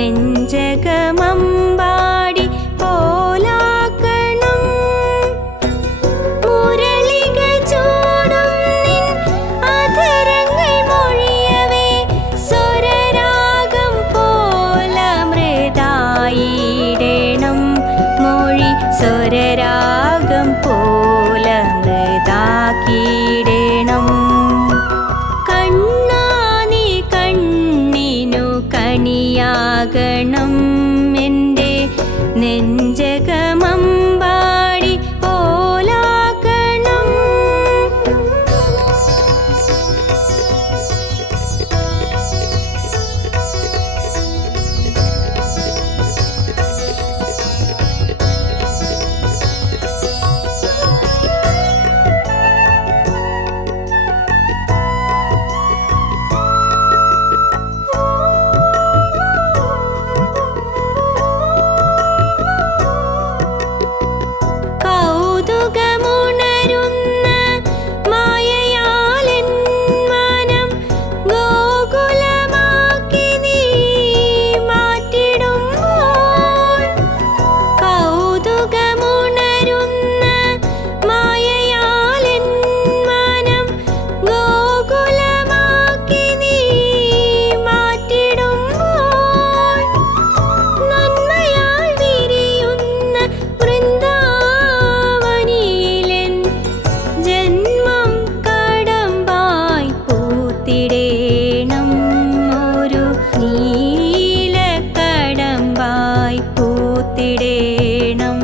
നെഞ്ചകമമ്പാടി പോലാക്കണം. മുരളിക ചൂടും നിൻ അധരങ്ങൾ മൊഴിയവേ സ്വരരാഗം പോലമൃതായിടണം. മൊഴി സ്വരരാഗം പോലമൃതാക്കിയിടണം. കണ്ണാനി കണ്ണിനു കണിയാകണം. എൻ്റെ നെഞ്ചകമമ്പാടി പോലാക്കണം. കൗതുകമുണരുന്ന മായയാലെൻ മനം ഗോകുലമാക്കി നീ മാറ്റിടുമ്പോൾ. കൗതുകമുണരുന്ന മായയാലെൻ മനം ഗോകുലമാക്കി നീ മാറ്റിടുമ്പോൾ. നന്മയാൽ വിരിയുന്ന വൃന്ദാവനിയിലെൻ ജന്മം കടമ്പായി പൂത്തിടേണം. ഒരു നീലക്കടമ്പായി പൂത്തിടേണം.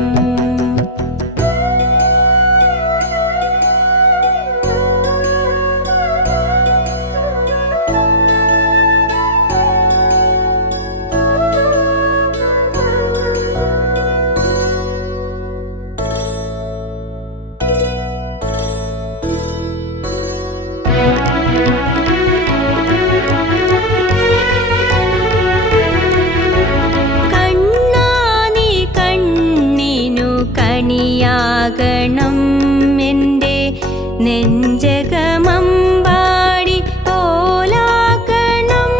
കണ്ണാനി കണ്ണിനു കണിയാകണം. എൻ്റെ നെഞ്ചകമമ്പാടി പോലാക്കണം.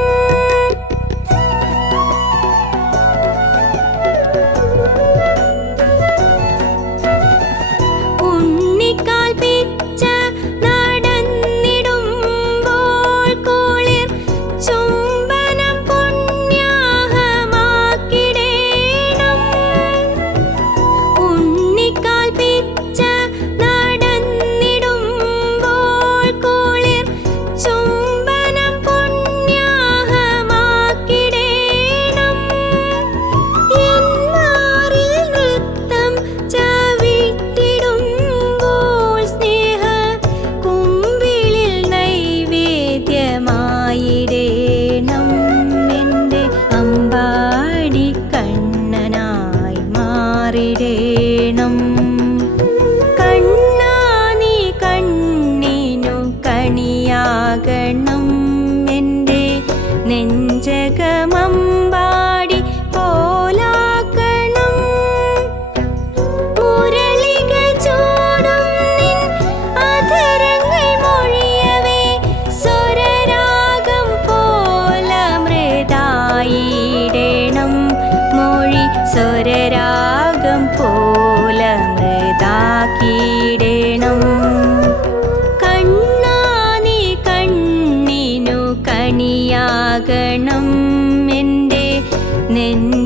ഉണ്ണിക്കാൽ പിച്ച നടന്നിടുമ്പോൾ കുളിർ ചുംബനം പുണ്യാഹമാക്കിടേണം. ഉണ്ണിക്കാൽ പിച്ച നടന്നിടുമ്പോൾ കുളിർ ചുംബനം പുണ്യാഹമാക്കിടേണം. എൻ മാറിൽ നൃത്തം ചവിട്ടിടുമ്പോൾ സ്നേഹ കുമ്പിളിൽ നൈവേദ്യമായിടേണം. എൻ്റെ അമ്പാടി കണ്ണനായി മാറിടേണം. കണ്ണാനി കണ്ണിനു കണിയാകണം. എൻ്റെ നെഞ്ചകമമ്പാടി പോലാക്കണം. മുരളിക ചൂടും നിൻ അധരങ്ങൾ മൊഴിയവേ സ്വരരാഗം പോലമൃതായിടണം. മൊഴി സ്വരരാഗം പോലമൃതാക്കിയിടണം. കണ്ണാനി കണ്ണിനു കണിയാകണം. എൻ്റെ നെഞ്ച